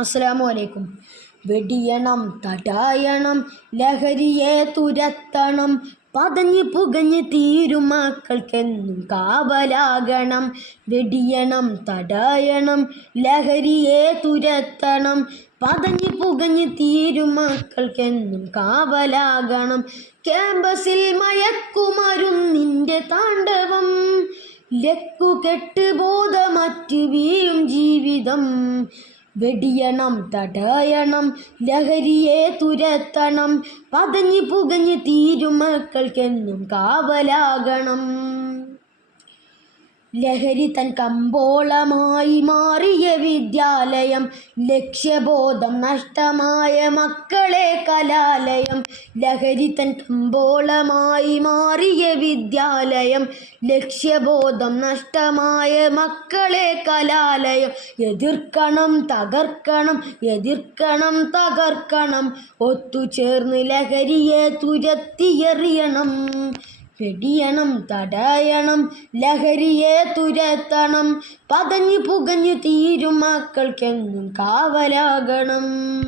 അസ്സലാമു അലൈക്കും. വെടിയണം, തടയണം, ലഹരിയെ തുരത്തണം, പതഞ്ഞ് പുകഞ്ഞ് തീരും മക്കൾക്കെന്നും കാവലാകണം. വെടിയണം, തടയണം, ലഹരിയെ തുരത്തണം, പതഞ്ഞ് പുകഞ്ഞ് തീരും മക്കൾക്കെന്നും കാവലാകണം. ക്യാമ്പസിൽ മയക്കുമരുന്നിൻ്റെ താണ്ഡവം, ലക്കുകെട്ട് ബോധമറ്റ് വീഴും ജീവിതം. വെടിയണം, തടയണം, ലഹരിയെ തുരത്തണം, പതഞ്ഞ് പുകഞ്ഞ് തീരും മക്കൾക്കെന്നും കാവലാകണം. ലഹരി തൻ കമ്പോളമായി മാറിയ വിദ്യാലയം, ലക്ഷ്യബോധം നഷ്ടമായ മക്കളെ കലാലയം. ലഹരി തൻ കമ്പോളമായി മാറിയ വിദ്യാലയം, ലക്ഷ്യബോധം നഷ്ടമായ മക്കളെ കലാലയം. എതിർക്കണം, തകർക്കണം, എതിർക്കണം, തകർക്കണം, ഒത്തുചേർന്ന് ലഹരിയെ തുരത്തിയെറിയണം. വെടിയണം, തടയണം, ലഹരിയെ തുരത്തണം, പതഞ്ഞ് പുകഞ്ഞ് തീരും മക്കൾക്കെന്നും കാവലാകണം.